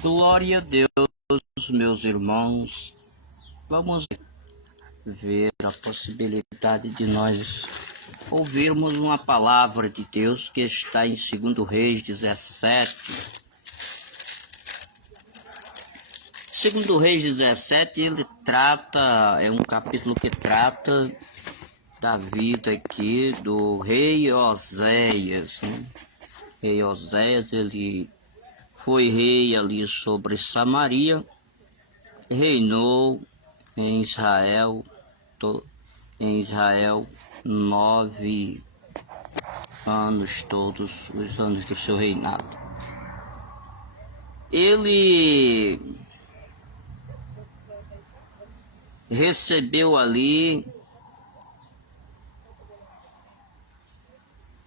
Glória a Deus, meus irmãos. Vamos ver a possibilidade de nós ouvirmos uma palavra de Deus que está em 2 Reis 17. 2 Reis 17, ele trata, é um capítulo que trata da vida aqui do rei Oséias, né? Rei Oséias, ele foi rei ali sobre Samaria, reinou em Israel 9 anos, todos os anos do seu reinado. Ele recebeu ali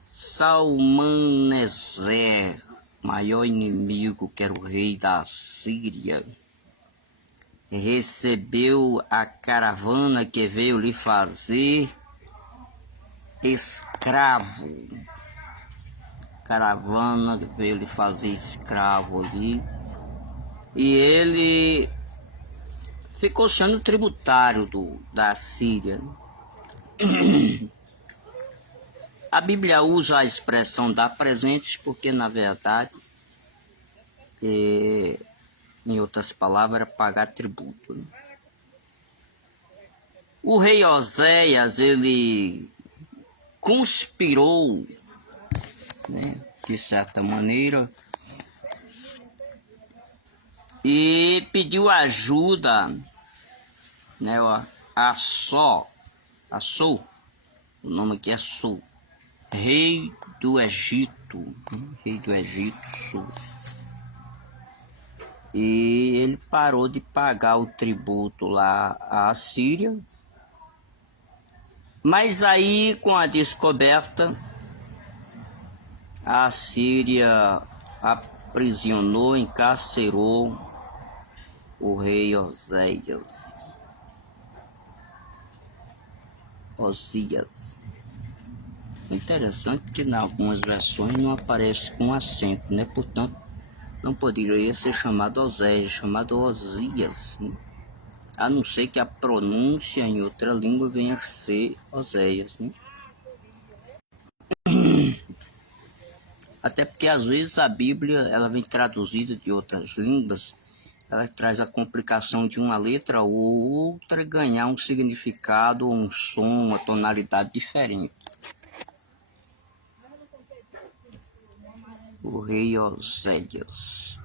Salmaneser, maior inimigo, que era o rei da Síria. Recebeu a caravana que veio lhe fazer escravo. Caravana que veio lhe fazer escravo ali. E ele ficou sendo tributário da Síria. A Bíblia usa a expressão dar presentes porque, na verdade, em outras palavras, pagar tributo, né? O rei Oséias, ele conspirou, né, de certa maneira, e pediu ajuda, né, Assou, o nome aqui é Sul, rei do Egito, Sul. E ele parou de pagar o tributo lá à Síria. Mas aí, com a descoberta, a Síria aprisionou, encarcerou o rei Oséias. Interessante que em algumas versões não aparece com acento, né? Portanto, não poderia ser chamado Oséias, chamado Osias, né? A não ser que a pronúncia em outra língua venha a ser Oséias, né? Até porque às vezes a Bíblia ela vem traduzida de outras línguas, ela traz a complicação de uma letra ou outra ganhar um significado, um som, uma tonalidade diferente. O rei Oséias.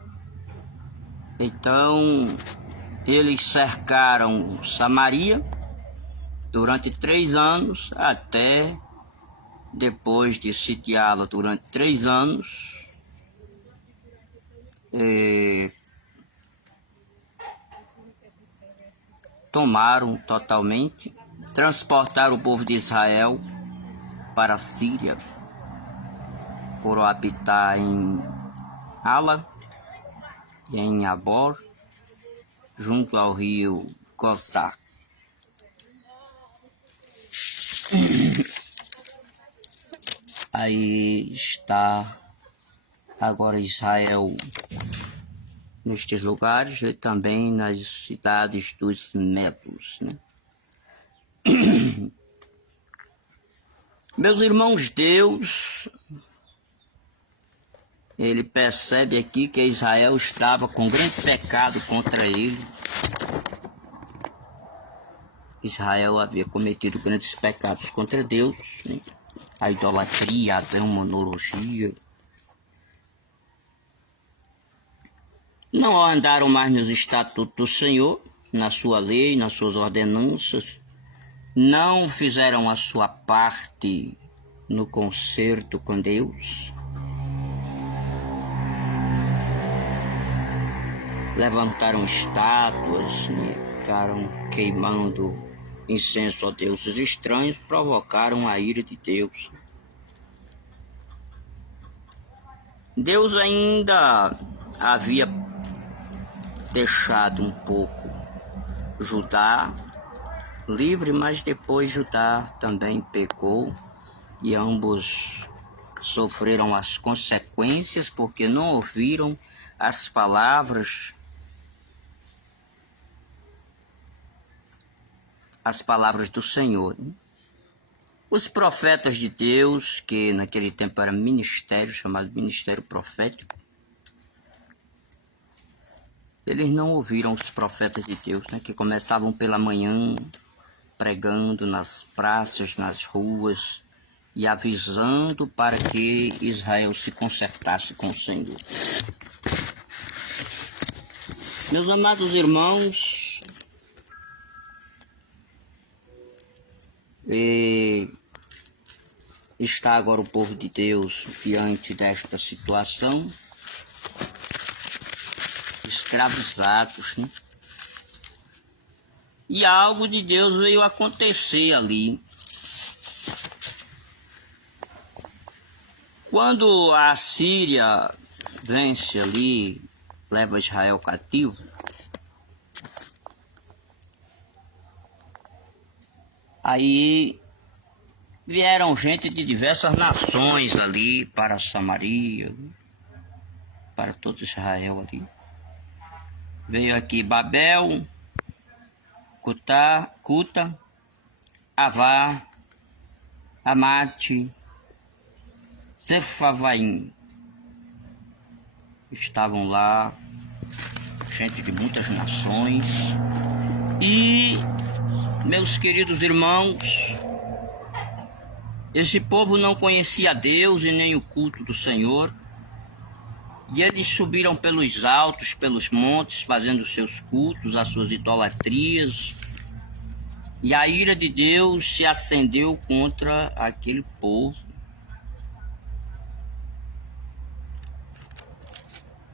Então, eles cercaram Samaria durante 3 anos, até depois de sitiá-la durante 3 anos, tomaram totalmente, transportaram o povo de Israel para a Síria, foram habitar em Ala e em Abor, junto ao rio Gozá. Aí está agora Israel nestes lugares e também nas cidades dos Medos, né? Meus irmãos, Deus, ele percebe aqui que Israel estava com grande pecado contra ele. Israel havia cometido grandes pecados contra Deus, né? A idolatria, a demonologia. Não andaram mais nos estatutos do Senhor, na sua lei, nas suas ordenanças. Não fizeram a sua parte no concerto com Deus. Levantaram estátuas, né? Ficaram queimando incenso a deuses estranhos, provocaram a ira de Deus. Deus ainda havia deixado um pouco Judá livre, mas depois Judá também pecou e ambos sofreram as consequências porque não ouviram as palavras do Senhor. Os profetas de Deus, que naquele tempo era ministério, chamado ministério profético, eles não ouviram os profetas de Deus, né, que começavam pela manhã pregando nas praças, nas ruas e avisando para que Israel se consertasse com o Senhor. Meus amados irmãos, está agora o povo de Deus diante desta situação, escravizados, né? E algo de Deus veio acontecer ali. Quando a Síria vence ali, leva Israel cativo, aí vieram gente de diversas nações ali para Samaria, para todo Israel ali. Veio aqui Babel, Cuta, Avá, Amate, Sepharvaim. Estavam lá gente de muitas nações. E, meus queridos irmãos, esse povo não conhecia Deus e nem o culto do Senhor. E eles subiram pelos altos, pelos montes, fazendo seus cultos, as suas idolatrias. E a ira de Deus se acendeu contra aquele povo.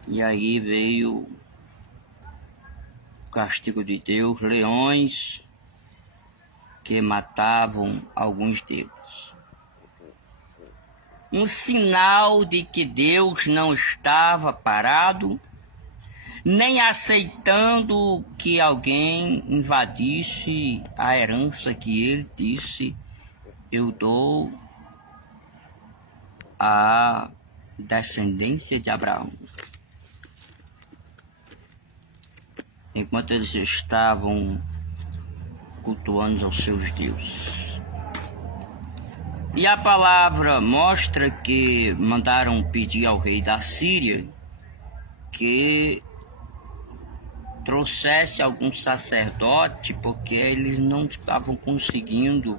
E aí veio o castigo de Deus, leões que matavam alguns deles. Um sinal de que Deus não estava parado, nem aceitando que alguém invadisse a herança que ele disse: eu dou à descendência de Abraão. Enquanto eles estavam cultuando aos seus deuses. E a palavra mostra que mandaram pedir ao rei da Síria que trouxesse algum sacerdote, porque eles não estavam conseguindo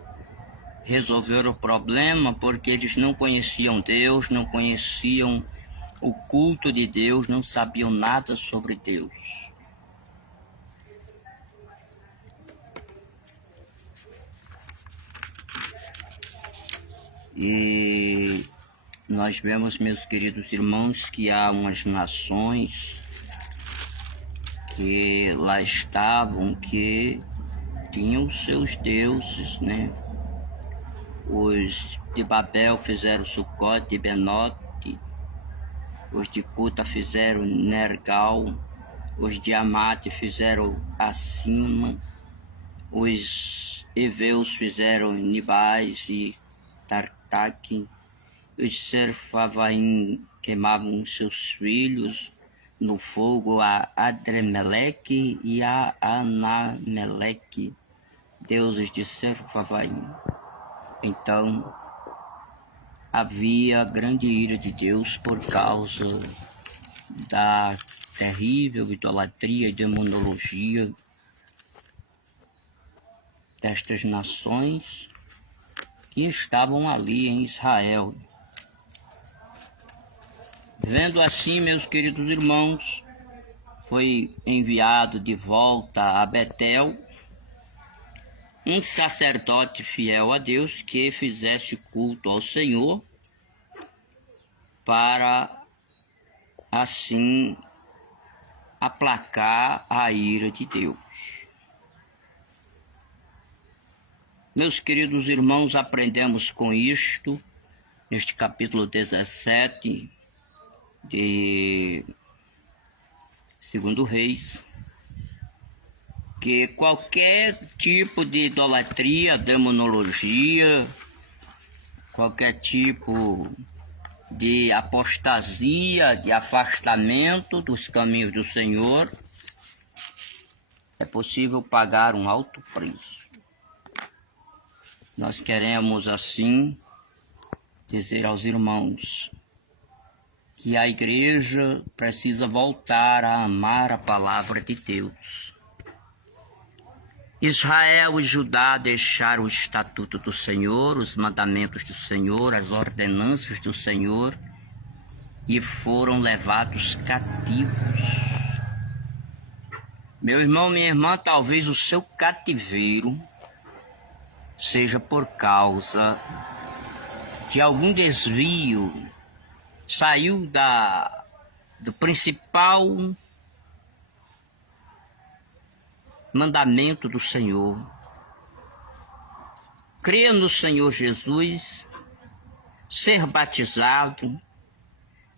resolver o problema, porque eles não conheciam Deus, não conheciam o culto de Deus, não sabiam nada sobre Deus. E nós vemos, meus queridos irmãos, que há umas nações que lá estavam, que tinham seus deuses, né? Os de Babel fizeram Sucote e Benote, os de Cuta fizeram Nergal, os de Amate fizeram Acima, os heveus fizeram Nibais e Tartaque, os Sepharvaim queimavam seus filhos no fogo, a Adremeleque e a Anameleque, deuses de Sepharvaim. Então havia grande ira de Deus por causa da terrível idolatria e demonologia destas nações que estavam ali em Israel. Vendo assim, meus queridos irmãos, foi enviado de volta a Betel um sacerdote fiel a Deus que fizesse culto ao Senhor, para assim aplacar a ira de Deus. Meus queridos irmãos, aprendemos com isto, neste capítulo 17 de 2 Reis, que qualquer tipo de idolatria, demonologia, qualquer tipo de apostasia, de afastamento dos caminhos do Senhor, é possível pagar um alto preço. Nós queremos, assim, dizer aos irmãos que a igreja precisa voltar a amar a palavra de Deus. Israel e Judá deixaram o estatuto do Senhor, os mandamentos do Senhor, as ordenanças do Senhor e foram levados cativos. Meu irmão, minha irmã, talvez o seu cativeiro seja por causa de algum desvio, saiu do principal mandamento do Senhor. Crer no Senhor Jesus, ser batizado,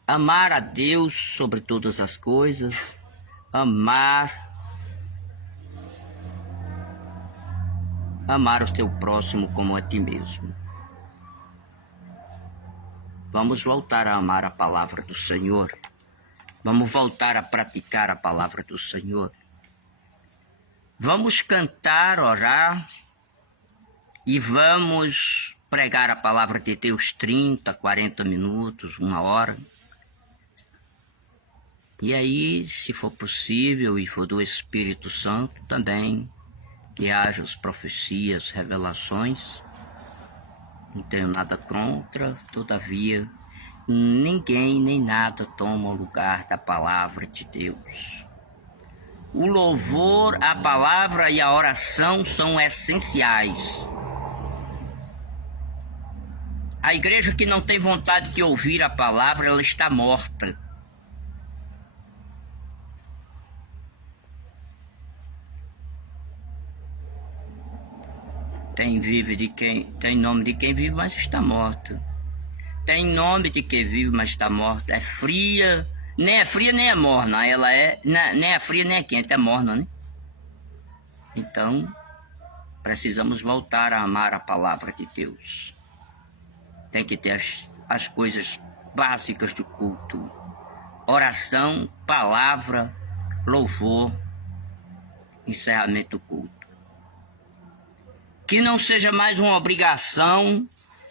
amar a Deus sobre todas as coisas, amar o teu próximo como a ti mesmo. Vamos voltar a amar a palavra do Senhor. Vamos voltar a praticar a palavra do Senhor. Vamos cantar, orar e vamos pregar a palavra de Deus 30, 40 minutos, 1 hora. E aí, se for possível e for do Espírito Santo também, que haja as profecias, revelações. Não tenho nada contra, todavia, ninguém nem nada toma o lugar da palavra de Deus. O louvor, a palavra e a oração são essenciais. A igreja que não tem vontade de ouvir a palavra, ela está morta. Tem nome de quem vive, mas está morto. Tem nome de quem vive, mas está morto. É fria, nem é fria nem é morna. Ela nem é fria nem é quente, é morna, né? Então, precisamos voltar a amar a palavra de Deus. Tem que ter as coisas básicas do culto: oração, palavra, louvor, encerramento do culto. Que não seja mais uma obrigação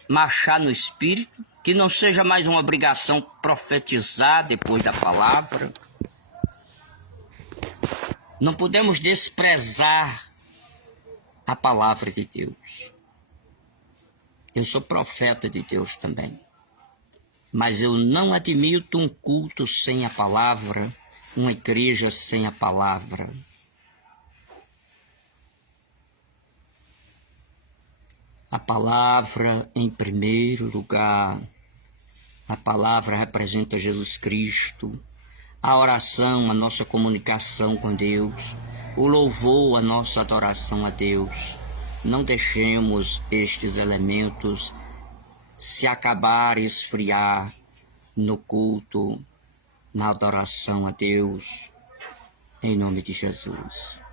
marchar no Espírito, que não seja mais uma obrigação profetizar depois da palavra. Não podemos desprezar a palavra de Deus. Eu sou profeta de Deus também, mas eu não admito um culto sem a palavra, uma igreja sem a palavra. A palavra em primeiro lugar. A palavra representa Jesus Cristo. A oração, a nossa comunicação com Deus. O louvor, a nossa adoração a Deus. Não deixemos estes elementos se acabar, esfriar no culto, na adoração a Deus. Em nome de Jesus.